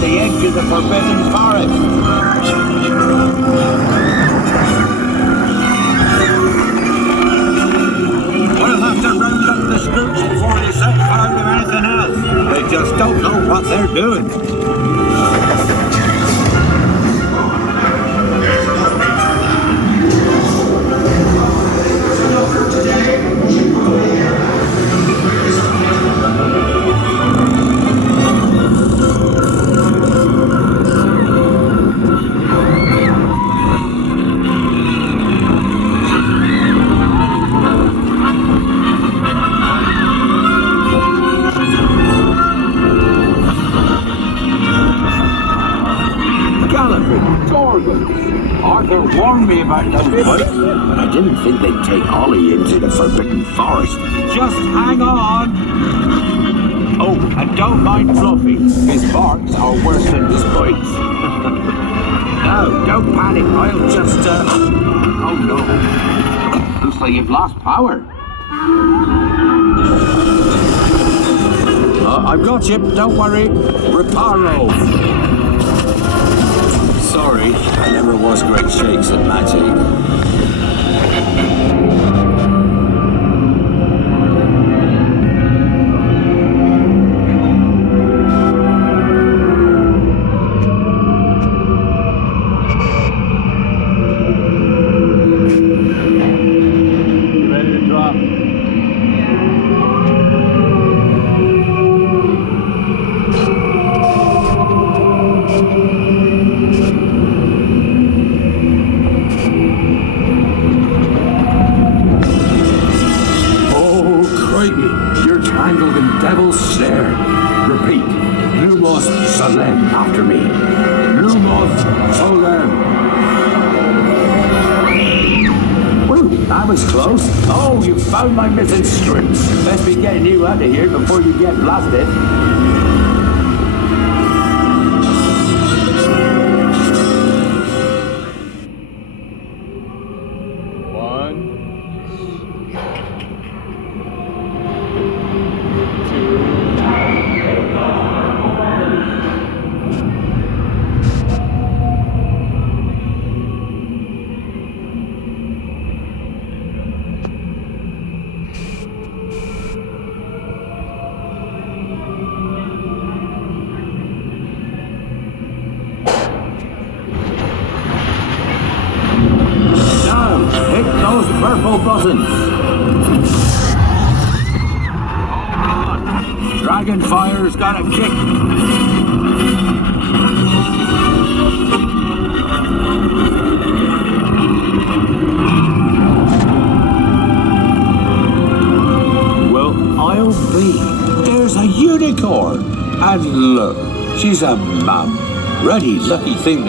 the edge of the forbidden forest. We'll have to round up the scoots before they set fire to anything else. They just don't know what they're doing. Arthur warned me about those bikes, but I didn't think they'd take Ollie into the forbidden forest. Just hang on! Oh, and don't mind Fluffy. His barks are worse than his bites. No, don't panic. I'll just, Oh no. Looks like you've lost power. I've got you. Don't worry. Reparo. Sorry, I never was great shakes at magic. You ready to drop? You're tangled in devil's snare. Repeat, Lumos Solem after me. Lumos Solem. Woo, that was close. Oh, you found my missing strips. Best be getting you out of here before you get blasted. Hit those purple buttons. Dragonfire's got a kick. Well, I'll be. There's a unicorn. And look, she's a mum. Ruddy lucky thing to